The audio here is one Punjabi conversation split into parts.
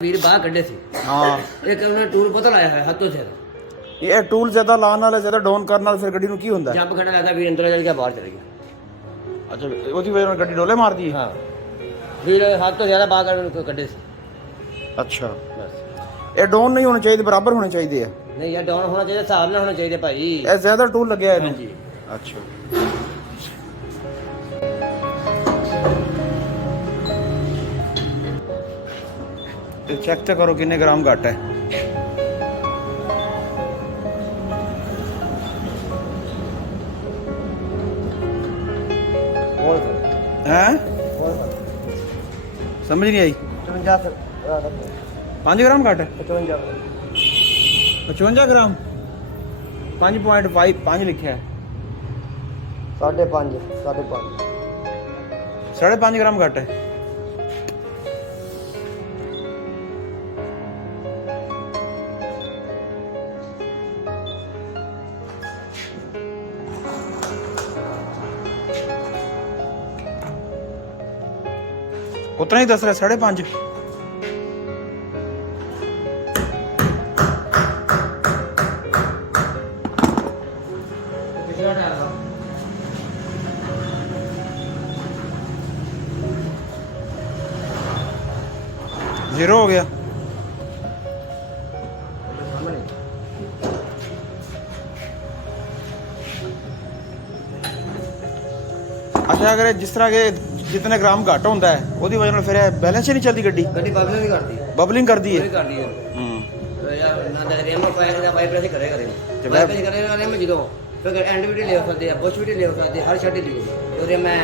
ਵੀਰ ਬਾਹਰ ਕੱਢੇ ਸੀ। ਹਾਂ ਇੱਕ ਉਹਨੇ ਟੂਲ ਪਤਾ ਲਾਇਆ ਹੈ ਹੱਥੋਂ ਸਿਰ ਇਹ ਟੂਲ ਜ਼ਿਆਦਾ ਲਾਉਣ ਨਾਲ ਜ਼ਿਆਦਾ ਡਾਊਨ ਕਰਨ ਨਾਲ ਫਿਰ ਗੱਡੀ ਨੂੰ ਕੀ ਹੁੰਦਾ? ਜੰਪ ਖੜਾ ਲੱਗਾ ਵੀਰ ਅੰਦਰ ਚਲ ਗਿਆ ਬਾਹਰ ਚਲੇ ਗਿਆ। ਅੱਛਾ ਉਹਦੀ ਵਜ੍ਹਾ ਨਾਲ ਗੱਡੀ ਡੋਲੇ ਮਾਰਦੀ ਹੈ। ਹਾਂ ਵੀਰ ਹੱਥ ਤੋਂ ਜ਼ਿਆਦਾ ਬਾਹਰ ਕੱਢੇ ਸੀ ਅੱਛਾ ਬਸ। ਇਹ ਡਾਊਨ ਨਹੀਂ ਹੋਣੇ ਚਾਹੀਦੇ, ਬਰਾਬਰ ਹੋਣੇ ਚਾਹੀਦੇ ਆ। ਨਹੀਂ ਯਾਰ ਡਾਊਨ ਹੋਣਾ ਚਾਹੀਦਾ, ਹਿਸਾਬ ਨਾਲ ਹੋਣਾ ਚਾਹੀਦਾ ਭਾਈ। ਇਹ ਜ਼ਿਆਦਾ ਟੂਲ ਲੱਗਿਆ ਇਹਨੂੰ। ਹਾਂਜੀ ਅੱਛਾ ਤੇ ਚੈੱਕ ਤੇ ਕਰੋ ਕਿੰਨੇ ਗ੍ਰਾਮ ਘੱਟ ਹੈ। ਹੋਰ ਹੈ ਹੋਰ ਸਮਝ ਨਹੀਂ ਆਈ। 55 5 ਗ੍ਰਾਮ ਘੱਟ ਹੈ। 55 55 ਗ੍ਰਾਮ 5.5 ਲਿਖਿਆ ਹੈ। 5.5 5.5 ਗ੍ਰਾਮ ਘੱਟ ਹੈ। उतना ही दस रहा 5.5। जीरो हो गया। अच्छा अगर जिस तरह के जितने ग्राम घट होता है ਉਹਦੀ ਵਜ੍ਹਾ ਨਾਲ ਫਿਰ बैलेंस ही नहीं चलती ਗੱਡੀ ਬਬਲਿੰਗ ਨਹੀਂ ਕਰਦੀ। बबलिंग करती है। ਕਰਦੀ ਹੈ ਯਾਰ ਨਾ ਦਾ ਰੇਮ ਪਾਇਰ ਦਾ ਵਾਈਬ੍ਰੇਸ਼ਨ ਅਸੀਂ ਕਰੇ ਤੇ ਵਾਈਬ੍ਰੇਸ਼ਨ ਕਰੇ ਰੇਮ ਜਦੋਂ ਫਿਰ ਐਂਡ ਵੀ ਲੈ ਸਕਦੇ ਆ, ਬੁਸ਼ ਵੀ ਲੈ ਸਕਦੇ, ਹਰ ਛੱਡ ਲਈ ਉਹ ਰੇਮ ਮੈਂ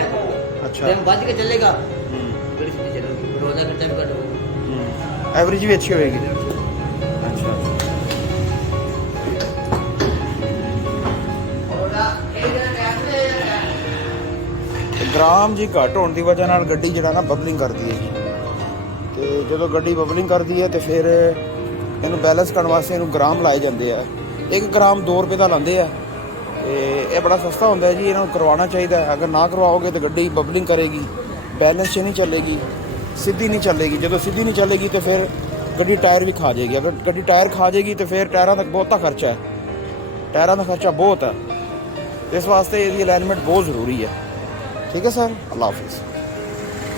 अच्छा ਰੇਮ ਵੱਜ ਕੇ ਚੱਲੇਗਾ ਬੜੀ ਸਿੱਧੀ ਚੱਲੇਗੀ, ਰੋਜ਼ ਦਾ ਖਰਚਾ ਵੀ ਘੱਟ ਹੋਊਗਾ। एवरेज भी अच्छी होएगी। अच्छा ਗ੍ਰਾਮ ਜੀ ਘੱਟ ਹੋਣ ਦੀ ਵਜ੍ਹਾ ਨਾਲ ਗੱਡੀ ਜਿਹੜਾ ਨਾ ਬਬਲਿੰਗ ਕਰਦੀ ਹੈ ਜੀ। ਤੇ ਜਦੋਂ ਗੱਡੀ ਬਬਲਿੰਗ ਕਰਦੀ ਹੈ ਤੇ ਫਿਰ ਇਹਨੂੰ ਬੈਲੈਂਸ ਕਰਨ ਵਾਸਤੇ ਇਹਨੂੰ ਗ੍ਰਾਮ ਲਾਏ ਜਾਂਦੇ ਆ। 1 ਗ੍ਰਾਮ 2 ਰੁਪਏ ਦਾ ਲਾਉਂਦੇ ਆ ਤੇ ਇਹ ਬੜਾ ਸਸਤਾ ਹੁੰਦਾ ਹੈ ਜੀ। ਇਹਨਾਂ ਨੂੰ ਕਰਵਾਉਣਾ ਚਾਹੀਦਾ ਹੈ। ਅਗਰ ਨਾ ਕਰਵਾਓਗੇ ਤਾਂ ਗੱਡੀ ਬਬਲਿੰਗ ਕਰੇਗੀ, ਬੈਲੈਂਸ 'ਚ ਨਹੀਂ ਚੱਲੇਗੀ, ਸਿੱਧੀ ਨਹੀਂ ਚੱਲੇਗੀ। ਜਦੋਂ ਸਿੱਧੀ ਨਹੀਂ ਚੱਲੇਗੀ ਤੇ ਫਿਰ ਗੱਡੀ ਟਾਇਰ ਵੀ ਖਾ ਜਾਏਗੀ। ਅਗਰ ਗੱਡੀ ਟਾਇਰ ਖਾ ਜਾਏਗੀ ਤੇ ਫਿਰ ਟਾਇਰਾਂ ਦਾ ਬਹੁਤਾ ਖਰਚਾ ਹੈ। ਟਾਇਰਾਂ ਦਾ ਖਰਚਾ ਬਹੁਤ ਹੈ। ਇਸ ਵਾਸਤੇ ਇਹਦੀ ਅਲਾਈਨਮੈਂਟ ਬਹੁਤ ਜ਼ਰੂਰੀ ਹੈ। ठीक है सर, अल्लाह हाफिज़।